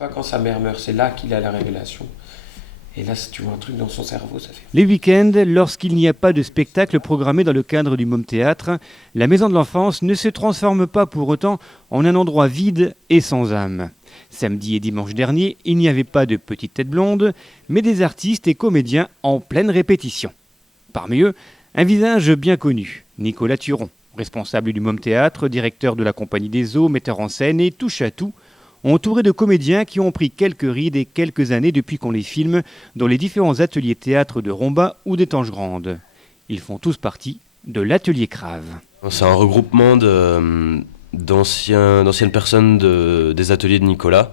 pas quand sa mère meurt, c'est là qu'il a la révélation. Et là, si tu vois un truc dans son cerveau, ça fait... Les week-ends, lorsqu'il n'y a pas de spectacle programmé dans le cadre du Môme Théâtre, la Maison de l'Enfance ne se transforme pas pour autant en un endroit vide et sans âme. Samedi et dimanche dernier, il n'y avait pas de petites têtes blondes, mais des artistes et comédiens en pleine répétition. Parmi eux, un visage bien connu, Nicolas Turon, responsable du Môme Théâtre, directeur de la Compagnie des Eaux, metteur en scène et touche-à-tout, entouré de comédiens qui ont pris quelques rides et quelques années depuis qu'on les filme dans les différents ateliers théâtre de Romba ou d'Étanges Grandes. Ils font tous partie de l'atelier Crave. C'est un regroupement d'anciennes personnes des ateliers de Nicolas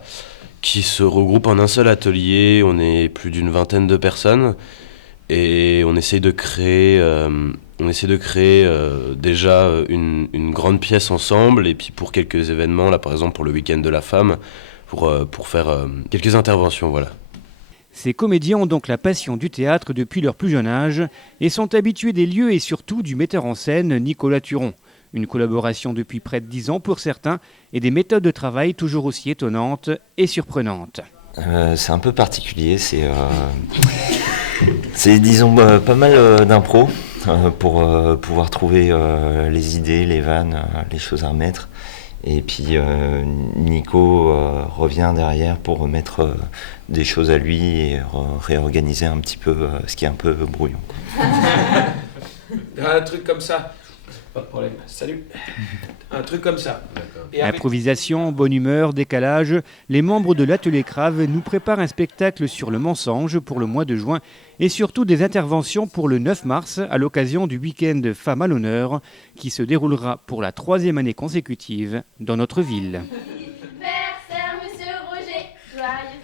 qui se regroupent en un seul atelier. On est plus d'une vingtaine de personnes et on essaye de créer déjà une grande pièce ensemble, et puis pour quelques événements, là par exemple pour le week-end de la femme, pour faire quelques interventions, voilà. Ces comédiens ont donc la passion du théâtre depuis leur plus jeune âge et sont habitués des lieux et surtout du metteur en scène Nicolas Turon. Une collaboration depuis près de 10 ans pour certains et des méthodes de travail toujours aussi étonnantes et surprenantes. C'est un peu particulier, c'est disons pas mal d'impro pour pouvoir trouver les idées, les vannes, les choses à remettre. Et puis Nico revient derrière pour remettre des choses à lui et réorganiser un petit peu ce qui est un peu brouillon. Un truc comme ça. Pas de problème. Salut. Un truc comme ça. Improvisation, bonne humeur, décalage, les membres de l'atelier Crave nous préparent un spectacle sur le mensonge pour le mois de juin et surtout des interventions pour le 9 mars à l'occasion du week-end Femmes à l'honneur qui se déroulera pour la 3e année consécutive dans notre ville. Anniversaire, Monsieur Roger, joyeux